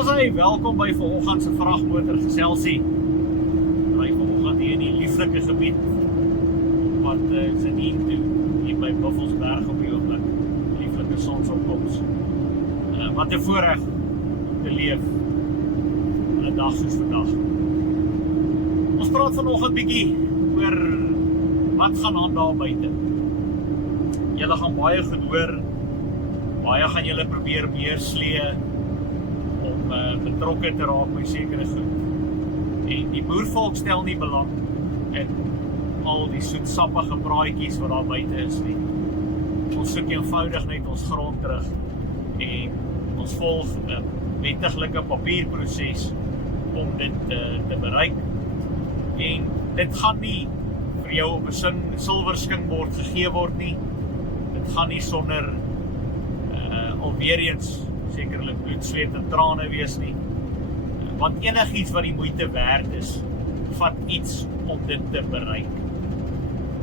Daar's hy, welkom by vanoggend se vragmotor geselsie. Ry vanoggend hier in die lieflike gebied wat Sedien toe, hier by Buffelsberg op die oomblik. Lieflike sonsopkoms. Wat 'n voorreg om te leef in 'n dag soos vandag. Ons praat vanoggend bietjie oor wat gaan aan daar buite. Julle gaan baie goed hoor, baie gaan julle probeer meer slee om betrokke te raak by sekere goed. En die boervolk stel nie belang in al die soetsappige praatjies wat daar buite is nie. Ons soek eenvoudig net ons grond terug en ons volg 'n wettiglike papierproses om dit te bereik. En dit gaan nie vir jou op 'n silwer skingbord gegee word nie. Dit gaan nie sonder alweer eens sekerlik bloed, sweet en trane wees nie. Want enigiets wat die moeite werd is, vat iets om dit te bereik.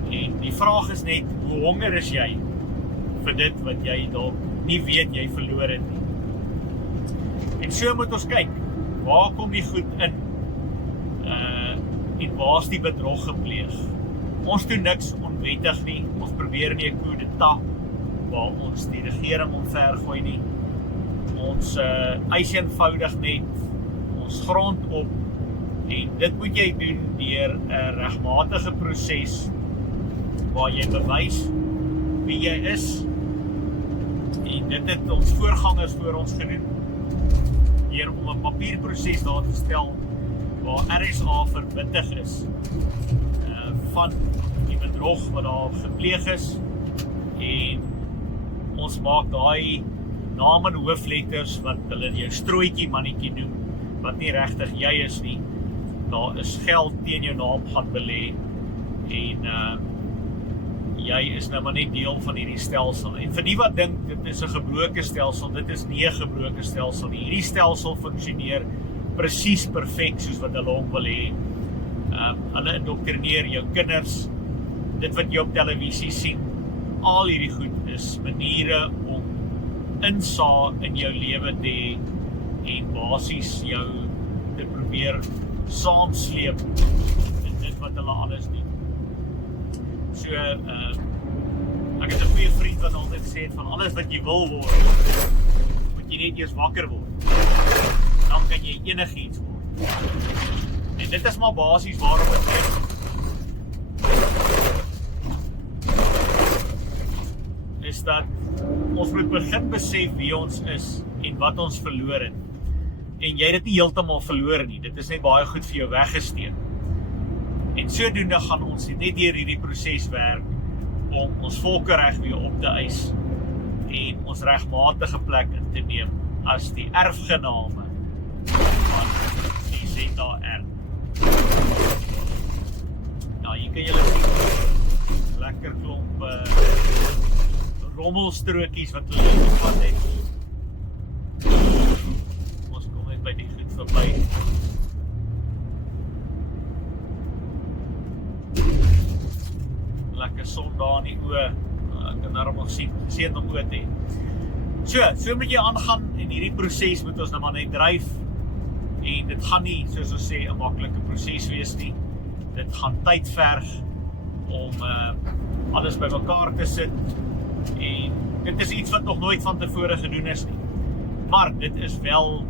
En die vraag is net, hoe honger is jy vir dit wat jy dalk nie weet jy verloor het nie. En so moet ons kyk, waar kom die goed in? En waar is die bedrog gepleeg? Ons doen niks onwettig nie, ons probeer nie 'n coup d'etat waar ons die regering omvergooi nie. Ons eis eenvoudig net ons grond op en dit moet jy doen deur 'n regmatige proses waar jy bewys wie jy is en dit het ons voorgangers voor ons gedoen deur om 'n papierproses daar te stel waar RSA verbittig is van die bedrog wat daar gepleeg is en ons maak daai naam en hoofletters wat hulle jou strooitjie mannetjie noem, wat nie regtig jy is nie. Daar is geld teen jou naam gaan belê en jy is nou maar net deel van hierdie stelsel. En vir die wat dink dit is 'n gebroke stelsel, dit is nie 'n gebroke stelsel nie. Hierdie stelsel funksioneer presies perfek soos wat hulle hom wil hê. Hulle indoktrineer jou kinders, dit wat jy op televisie sien, al hierdie goed is maniere om insaag in jou lewe te hê en basies jou te probeer saamsleep in dit wat hulle alles doen. So, ek het 'n goeie vriend wat altyd gesê het van alles wat jy wil word, moet jy net eers wakker word. Dan kan jy enigiets word. En dit is maar basies waarom dit is. Is dat ons moet begin besef wie ons is en wat ons verloor het. En jy het dit nie heeltemal verloor nie, dit is net baie goed vir jou weggesteek. En sodoende gaan ons net deur hierdie proses werk om ons volkereg weer op te eis en ons regmatige plek in te neem as die erfgename van die ZAR. Nou, hier kan julle sien, lekker klomp rommelstrokies wat hulle in die pad het. Ons kom net by die goed verby. Lekker son daar in die oë. Ek kan daarom nog sien om oë te hê. So moet jy aangaan en hierdie proses moet ons nou maar net dryf. En dit gaan nie, soos ons sê, 'n maklike proses wees nie. Dit gaan tyd verg om alles bymekaar te sit. En dit is iets wat nog nooit van tevore gedoen is nie. Maar dit is wel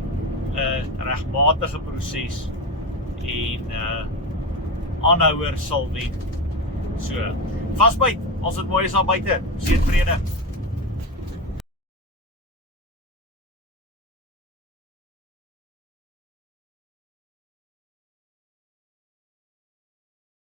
'n regmatige proses en aanhouer sal wen. So, vasbyt, as dit mooi is daar buite, seën vrede.